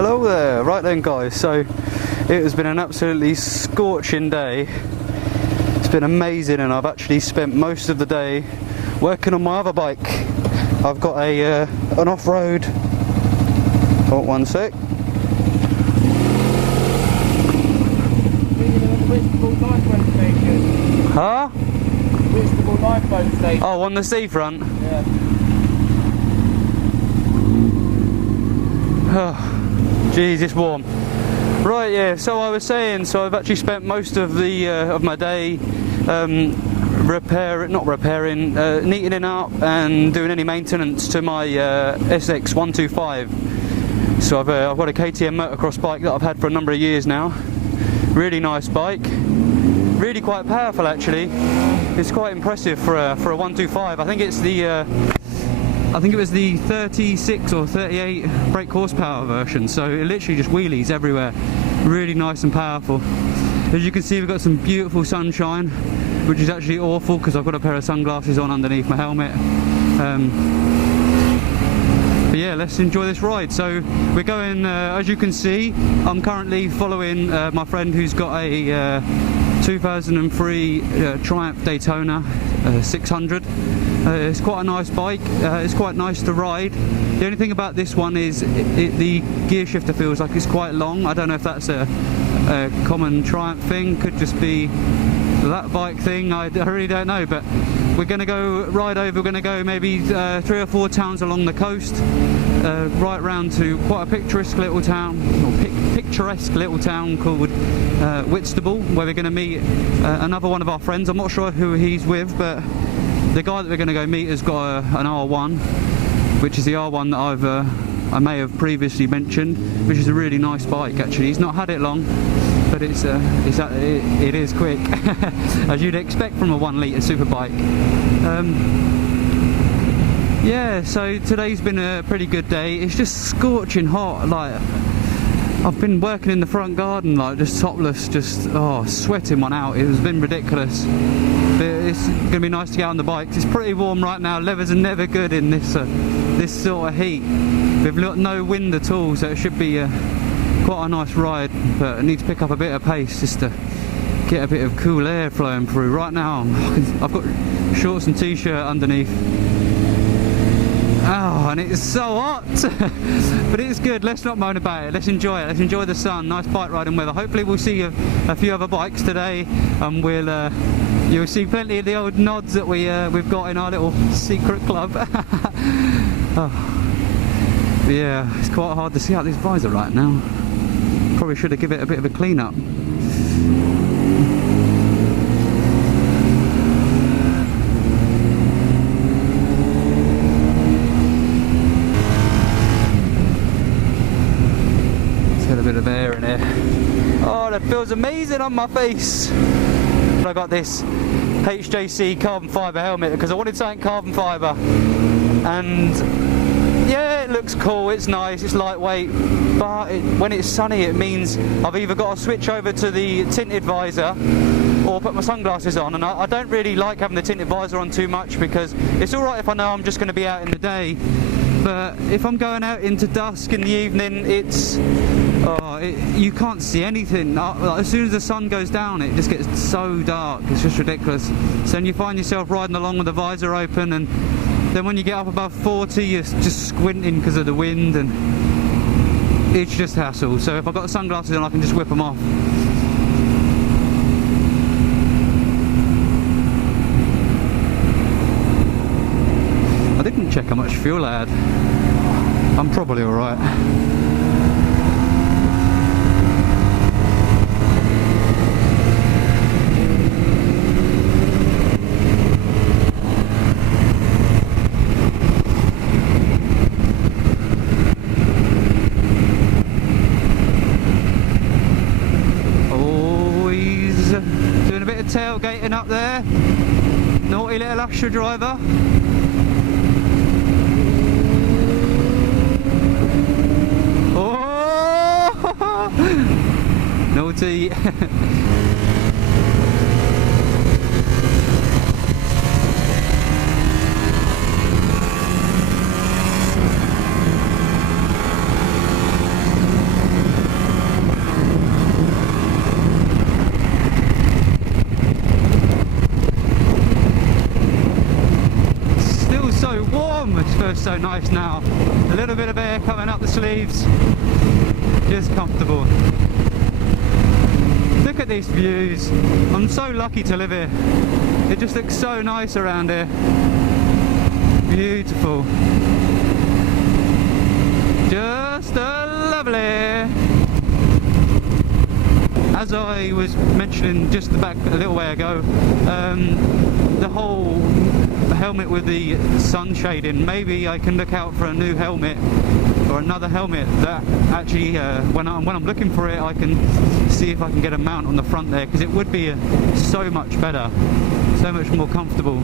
Hello there. Right then guys, so it has been an absolutely scorching day. It's been amazing, and I've actually spent most of the day working on my other bike. I've got an off-road, oh, one sec. Huh? Oh, on the seafront? Yeah. Oh, jeez, it's warm. Right, yeah, so I was saying, so I've actually spent most of the of my day neatening up and doing any maintenance to my SX 125. So I've got a KTM motocross bike that I've had for a number of years now. Really nice bike, really quite powerful actually. It's quite impressive for a 125. I think it's the I think it was the 36 or 38 brake horsepower version, so it literally just wheelies everywhere. Really nice and powerful. As you can see, we've got some beautiful sunshine, which is actually awful because I've got a pair of sunglasses on underneath my helmet. But yeah, let's enjoy this ride. So we're going, as you can see, I'm currently following my friend who's got a 2003 Triumph Daytona 600. It's quite a nice bike, it's quite nice to ride. The only thing about this one is the gear shifter feels like it's quite long. I don't know if that's a common Triumph thing, could just be that bike thing, I really don't know. But we're going to go ride over, we're going to go maybe 3 or 4 towns along the coast, right round to quite a picturesque little town, called Whitstable, where we're going to meet another one of our friends. I'm not sure who he's with, but the guy that we're going to go meet has got an R1, which is the R1 that I may have previously mentioned, which is a really nice bike actually. He's not had it long, but it is quick, as you'd expect from a 1 litre super bike. Yeah, so today's been a pretty good day. It's just scorching hot. Like, I've been working in the front garden, like just topless, just sweating one out. It's been ridiculous. But it's going to be nice to get on the bike. It's pretty warm right now. Leathers are never good in this sort of heat. We've got no wind at all, so it should be quite a nice ride. But I need to pick up a bit of pace just to get a bit of cool air flowing through. Right now, I've got shorts and t-shirt underneath. Oh, and it's so hot, but it's good. Let's not moan about it. Let's enjoy it. Let's enjoy the sun. Nice bike riding weather. Hopefully, we'll see a few other bikes today, and you'll see plenty of the old nods that we've got in our little secret club. Oh. Yeah, it's quite hard to see out this visor right now. Probably should have given it a bit of a clean up. A bit of air in here. Oh, that feels amazing on my face. I got this HJC carbon fibre helmet because I wanted something carbon fibre, and yeah, it looks cool, it's nice, it's lightweight, but when it's sunny it means I've either got to switch over to the tinted visor or put my sunglasses on, and I don't really like having the tinted visor on too much because it's alright if I know I'm just going to be out in the day, but if I'm going out into dusk in the evening, you can't see anything. As soon as the sun goes down, it just gets so dark. It's just ridiculous. So then you find yourself riding along with the visor open, and then when you get up above 40, you're just squinting because of the wind, and it's just hassle. So if I've got the sunglasses on, I can just whip them off. I didn't check how much fuel I had. I'm probably alright. Doing a bit of tailgating up there. Naughty little usher driver. Oh! Naughty. feels so nice now. A little bit of air coming up the sleeves, just comfortable. Look at these views. I'm so lucky to live here. It just looks so nice around here. Beautiful. Just lovely. As I was mentioning just back a little way ago, the whole helmet with the sun shading, maybe I can look out for a new helmet or another helmet that actually when I'm looking for it, I can see if I can get a mount on the front there, because it would be so much better, so much more comfortable.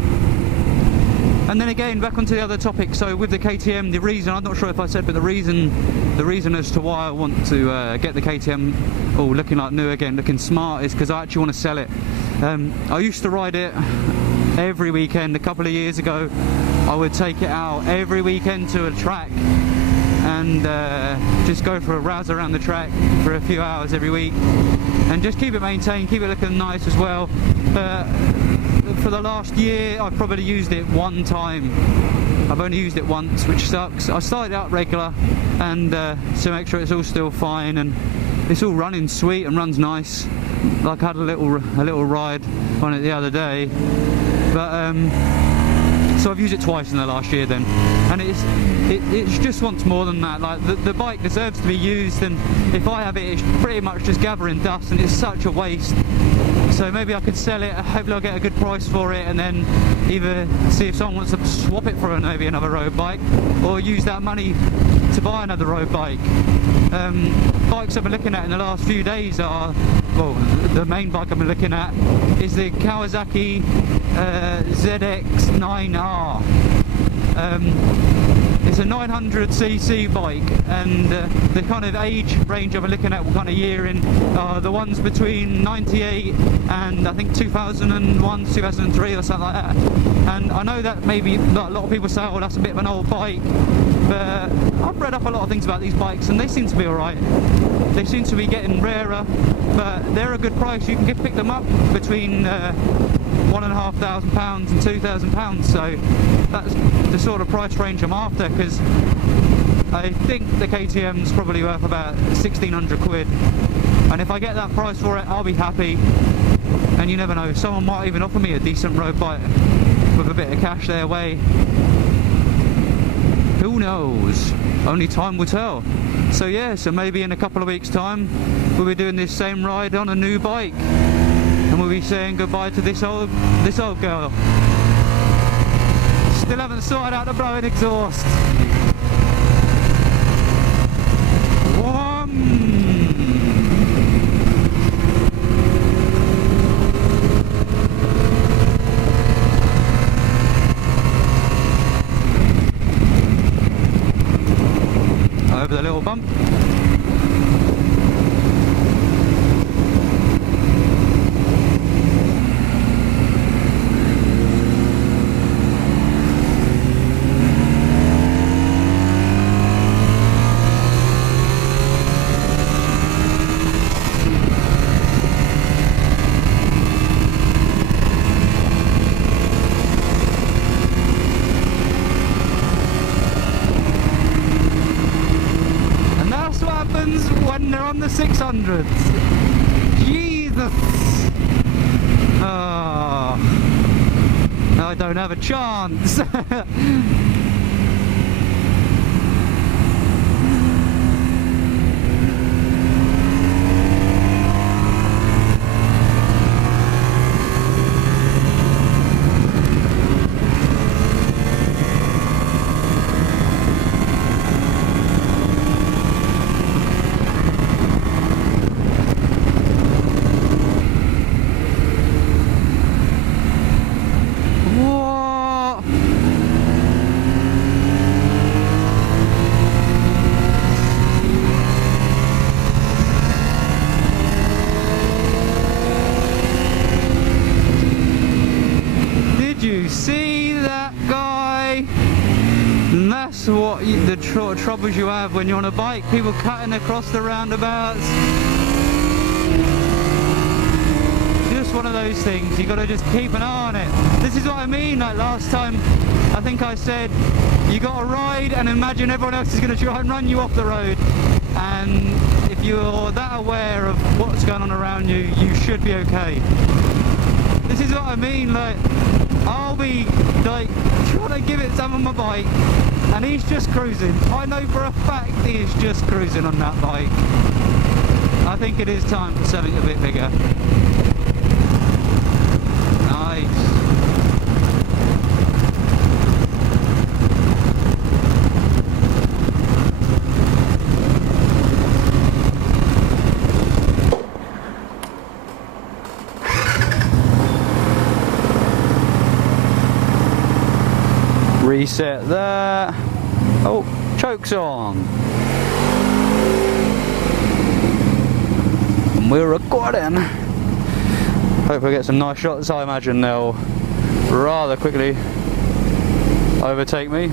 And then again, back onto the other topic, so with the KTM, the reason, I'm not sure if I said, but the reason as to why I want to get the KTM looking like new again, looking smart, is because I actually want to sell it. I used to ride it every weekend. A couple of years ago, I would take it out every weekend to a track and just go for a rouse around the track for a few hours every week and just keep it maintained, keep it looking nice as well. For the last year, I've probably used it one time. I've only used it once, which sucks. I started out regular and to make sure it's all still fine and it's all running sweet and runs nice. Like I had a little ride on it the other day, but so I've used it twice in the last year then, and it just wants more than that. Like the bike deserves to be used, and if I have it, it's pretty much just gathering dust and it's such a waste. So maybe I could sell it, hopefully I'll get a good price for it, and then either see if someone wants to swap it for maybe another road bike, or use that money to buy another road bike. Bikes I've been looking at in the last few days are, well, the main bike I've been looking at is the Kawasaki ZX9R. It's a 900cc bike, and the kind of age range I've been looking at, what kind of year in, are the ones between 98 and I think 2001, 2003 or something like that. And I know that maybe a lot of people say, oh, that's a bit of an old bike, but I've read up a lot of things about these bikes and they seem to be alright. They seem to be getting rarer, but they're a good price. You can pick them up between £1,500 and £2,000, so that's the sort of price range I'm after, because I think the KTM's probably worth about 1,600 quid, and if I get that price for it, I'll be happy. And you never know, someone might even offer me a decent road bike with a bit of cash their way. Who knows? Only time will tell. So yeah, so maybe in a couple of weeks' time we'll be doing this same ride on a new bike, and we'll be saying goodbye to this old girl. Still haven't sorted out the blowing exhaust. Over the little bump. When they're on the 600s. Jesus! Oh, I don't have a chance. See that guy? And that's what the troubles you have when you're on a bike. People cutting across the roundabouts. Just one of those things, you got to just keep an eye on it. This is what I mean, like last time I think I said you got to ride and imagine everyone else is going to try and run you off the road, and if you're that aware of what's going on around you, you should be okay. This is what I mean, like I'll be like trying to give it some on my bike and he's just cruising. I know for a fact he is just cruising on that bike. I think it is time for something a bit bigger. Nice. Reset there. Oh, choke's on. And we're recording. Hope I get some nice shots. I imagine they'll rather quickly overtake me.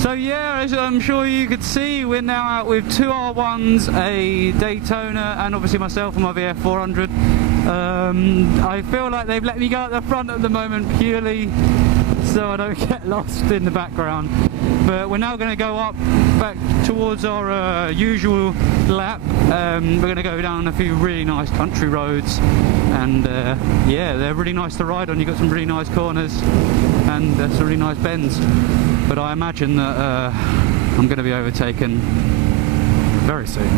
So yeah, as I'm sure you could see, we're now out with two R1's, a Daytona, and obviously myself and my VF 400. I feel like they've let me go at the front at the moment purely so I don't get lost in the background. But we're now going to go up back towards our usual lap. We're going to go down a few really nice country roads, and yeah, they're really nice to ride on. You've got some really nice corners and some really nice bends. But I imagine that I'm going to be overtaken very soon.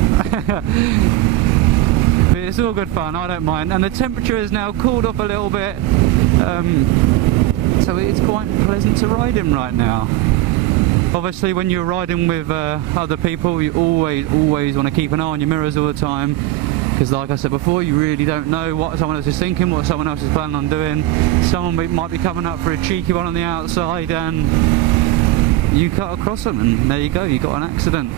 But it's all good fun, I don't mind. And the temperature has now cooled off a little bit, so it's quite pleasant to ride in right now. Obviously when you're riding with other people, you always want to keep an eye on your mirrors all the time, because like I said before, you really don't know what someone else is thinking, what someone else is planning on doing. Someone might be coming up for a cheeky one on the outside and you cut across them, and there you go, you got an accident.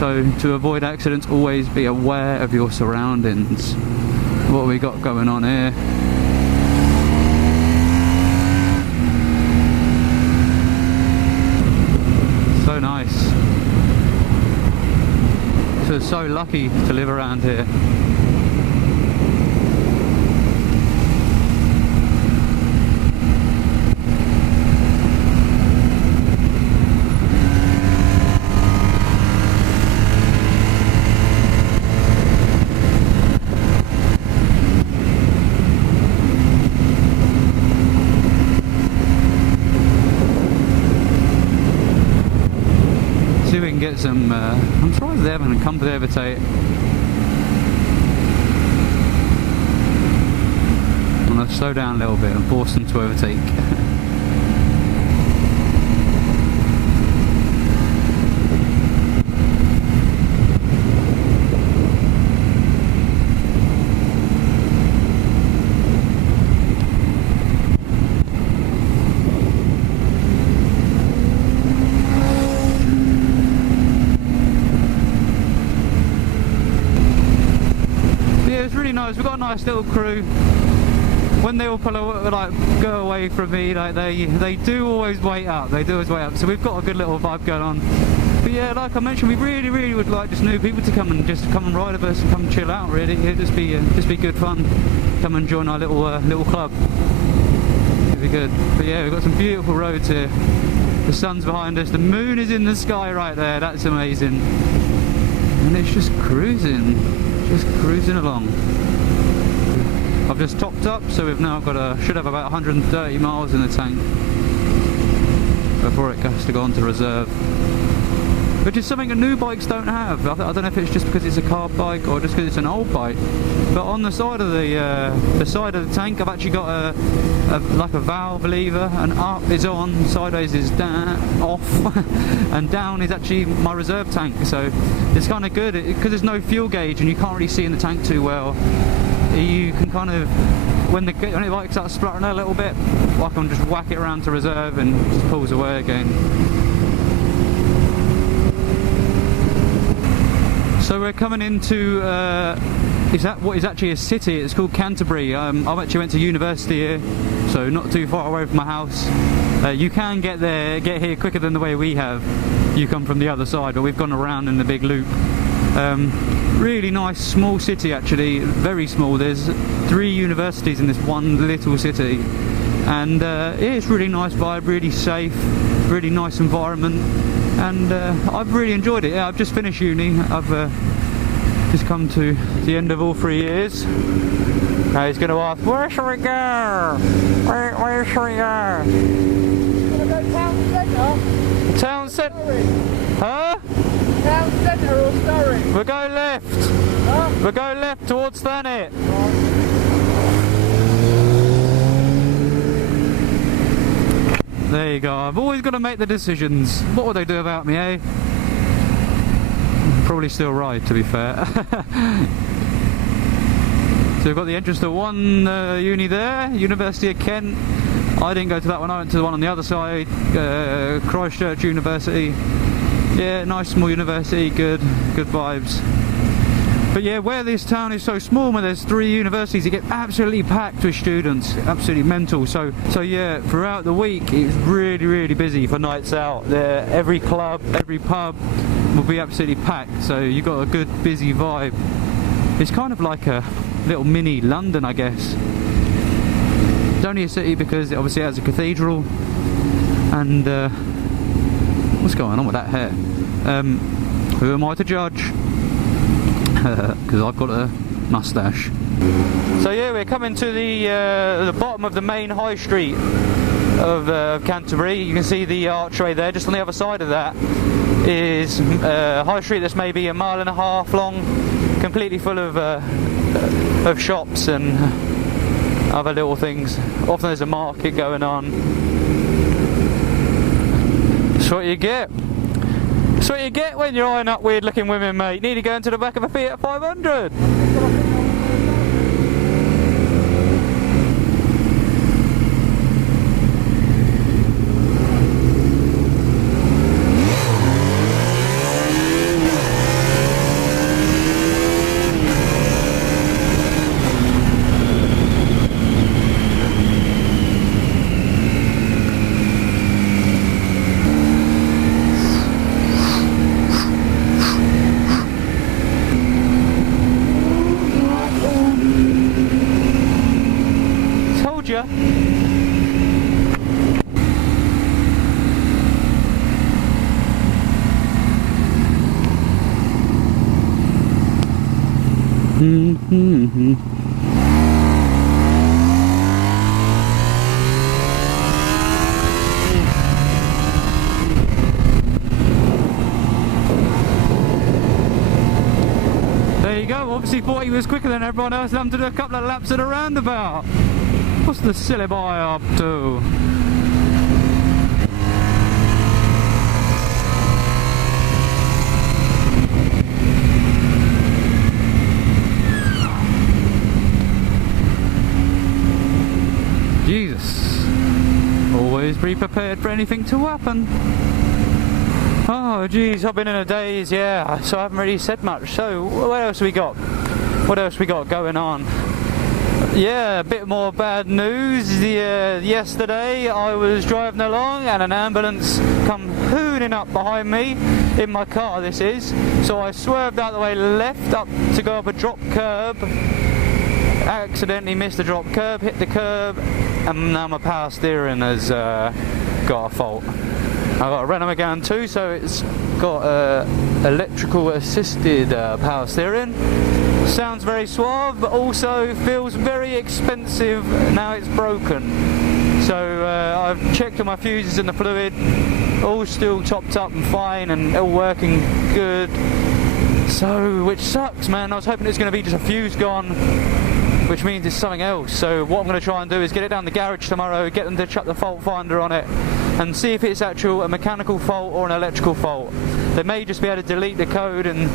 So to avoid accidents, always be aware of your surroundings. What have we got going on here? So nice. So lucky to live around here. Get some, I'm surprised they haven't come to the overtake. I'm going to slow down a little bit and force them to overtake. Nice. We've got a nice little crew. When they all go away from me, like they do always wait up. They do always wait up. So we've got a good little vibe going on. But yeah, like I mentioned, we really would like just new people to come and ride with us and come and chill out. Really, it'd just be good fun. Come and join our little club. It'd be good. But yeah, we've got some beautiful roads here. The sun's behind us. The moon is in the sky right there. That's amazing. And it's just cruising along. I've just topped up, so we've now got should have about 130 miles in the tank before it has to go on to reserve, which is something that new bikes don't have. I don't know if it's just because it's a carb bike or just because it's an old bike, but on the side of the tank I've actually got like a valve lever, and up is on, sideways is down, off, and down is actually my reserve tank. So it's kind of good because there's no fuel gauge and you can't really see in the tank too well. You can kind of, when the bike starts spluttering a little bit, I can just whack it around to reserve and it just pulls away again. So we're coming into what is actually a city. It's called Canterbury. I actually went to university here, so not too far away from my house. You can get here quicker than the way we have. You come from the other side, but we've gone around in the big loop. Really nice small city, actually, very small. There's 3 universities in this one little city, and it's really nice vibe, really safe, really nice environment, and I've really enjoyed it. Yeah, I've just finished uni. I've just come to the end of all 3 years. Now he's going to ask, where shall we go? Where shall we go? Town centre? Town centre? Huh? Town centre or Surrey? We'll go left. Huh? We'll go left towards Thanet. There you go. I've always got to make the decisions. What would they do about me, eh? Probably still right, to be fair. So we've got the entrance to one uni there, University of Kent. I didn't go to that one, I went to the one on the other side, Christchurch University. Yeah, nice small university, good vibes. But yeah, where this town is so small, where there's 3 universities, it gets absolutely packed with students, absolutely mental. So yeah, throughout the week it's really busy for nights out. Every club, every pub will be absolutely packed, so you've got a good busy vibe. It's kind of like a little mini London, I guess. It's only a city because it obviously has a cathedral, and what's going on with that hair? Who am I to judge? Because I've got a moustache. So yeah, we're coming to the bottom of the main high street of Canterbury. You can see the archway there. Just on the other side of that is a high street that's maybe 1.5 miles long, completely full of shops and other little things. Often there's a market going on. That's what you get. That's what you get when you're eyeing up weird looking women, mate. You need to go into the back of a Fiat 500. Ya. There you go. Obviously thought he was quicker than everyone else. Having to do a couple of laps at a roundabout. What's the silly boy up to? Jesus. Always be prepared for anything to happen. Oh geez, I've been in a daze, yeah, so I haven't really said much. So what else we got? What else we got going on? Yeah, a bit more bad news. Yesterday I was driving along and an ambulance come hooning up behind me, in my car this is. So I swerved out the way left up to go up a drop curb, accidentally missed the drop curb, hit the curb, and now my power steering has got a fault. I've got a Renault Megane too, so it's got electrical assisted power steering. Sounds very suave, but also feels very expensive now it's broken. So I've checked all my fuses and the fluid, all still topped up and fine and all working good. So, which sucks, man. I was hoping it was going to be just a fuse gone, which means it's something else. So what I'm going to try and do is get it down the garage tomorrow, get them to chuck the fault finder on it, and see if it's actual a mechanical fault or an electrical fault. They may just be able to delete the code and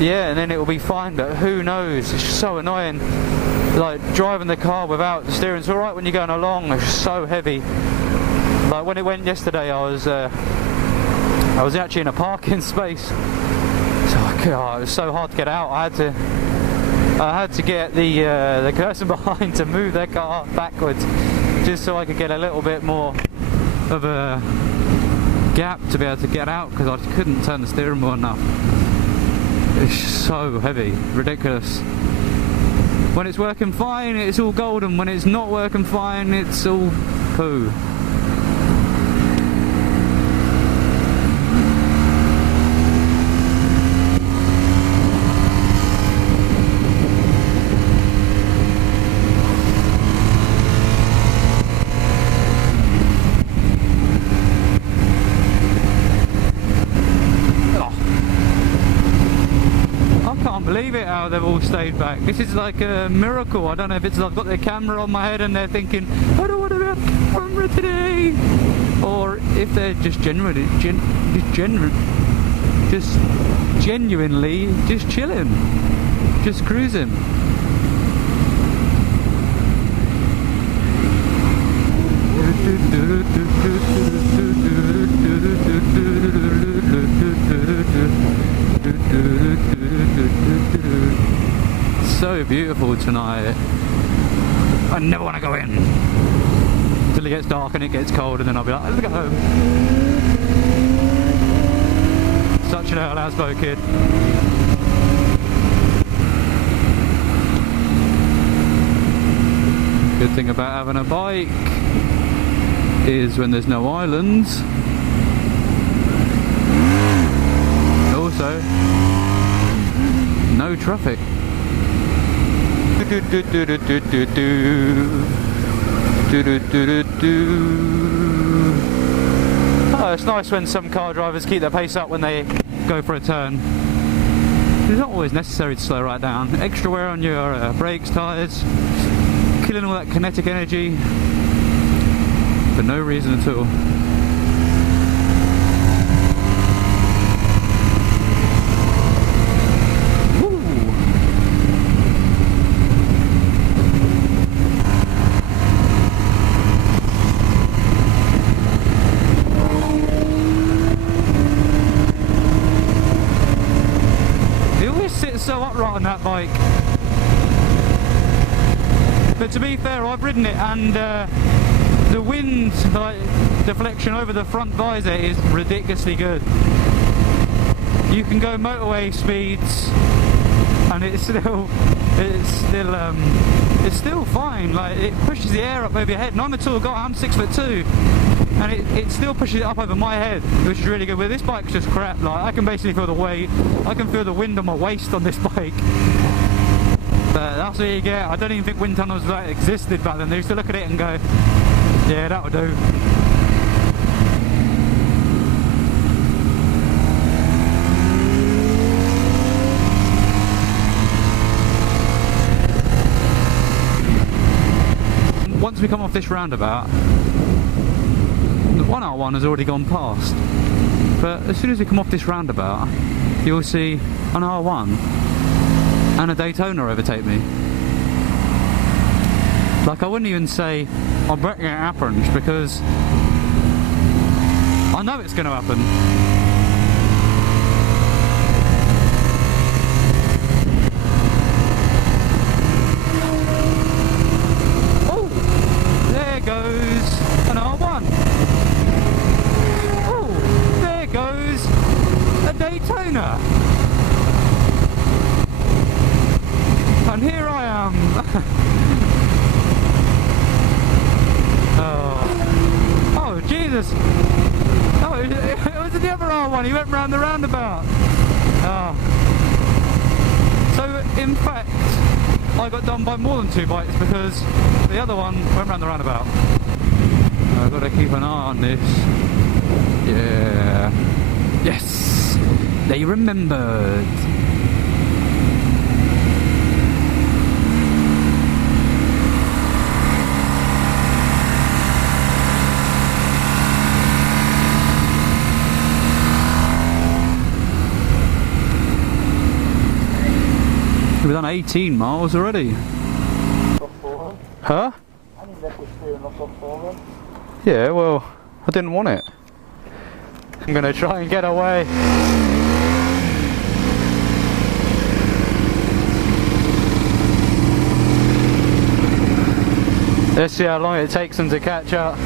yeah, and then it will be fine, but who knows? It's just so annoying. Like driving the car without the steering. It's alright when you're going along, it's so heavy. Like when it went yesterday, I was actually in a parking space. So it was so hard to get out. I had to I had to get the person behind to move their car backwards just so I could get a little bit more of a gap to be able to get out, because I just couldn't turn the steering wheel enough. It's so heavy, ridiculous. When it's working fine, it's all golden. When it's not working fine, it's all poo. Believe it how they've all stayed back. This is like a miracle. I don't know if it's I've got their camera on my head and they're thinking, I don't want to be on camera today, or if they're just genuinely just chilling, just cruising. So beautiful tonight. I never want to go in until it gets dark and it gets cold, and then I'll be like, let's go home. Such an little houseboat kid. Good thing about having a bike is when there's no islands. Also, no traffic. Oh, it's nice when some car drivers keep their pace up when they go for a turn. It's not always necessary to slow right down. Extra wear on your brakes, tyres, killing all that kinetic energy for no reason at all. So upright on that bike, but to be fair, I've ridden it and the wind deflection over the front visor is ridiculously good. You can go motorway speeds and it's still fine. Like, it pushes the air up over your head, and I'm a tall guy, I'm 6'2", and it still pushes it up over my head, which is really good. With this bike's just crap. Like, I can basically feel the weight, I can feel the wind on my waist on this bike. But that's what you get. I don't even think wind tunnels like existed back then. They used to look at it and go, yeah, that'll do. Once we come off this roundabout, the one R1 has already gone past, but as soon as we come off this roundabout, you'll see an R1 and a Daytona overtake me. Like, I wouldn't even say I'm betting it happens, because I know it's going to happen. Goes an R1. Oh, there goes a Daytona. And here I am. Oh, Jesus. Oh, it was the other R1. He went round the roundabout. Oh. So, in fact, I got done by more than 2 bikes, because the other one went round the roundabout. I've got to keep an eye on this. Yeah. Yes! They remembered. We've done 18 miles already. Huh? I need left the steering off for them. Yeah, well, I didn't want it. I'm gonna try and get away. Let's see how long it takes them to catch up.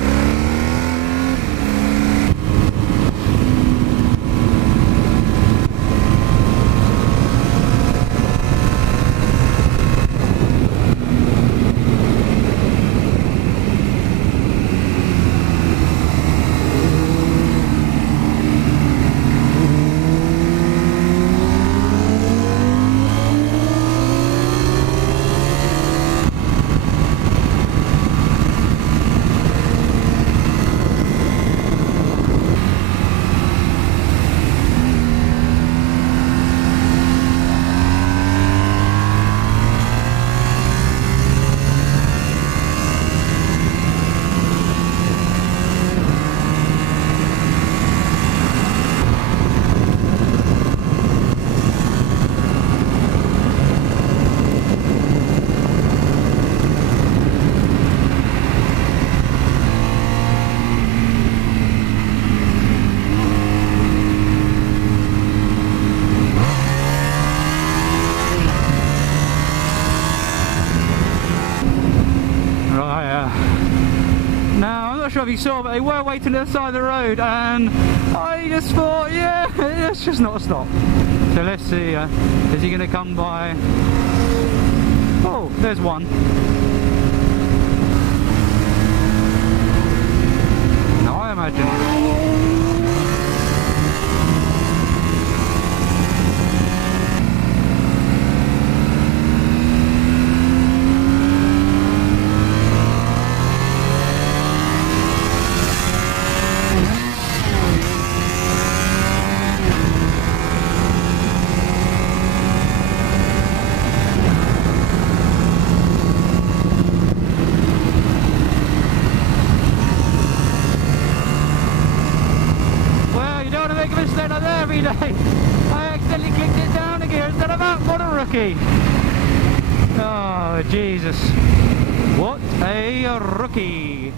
Now, I'm not sure if you saw, but they were waiting at the side of the road, and I just thought, yeah, let's just not stop. So let's see, is he going to come by? Oh, there's one. No, I imagine. Every day I accidentally kicked it down again instead of up. What a rookie! Oh Jesus, what a rookie!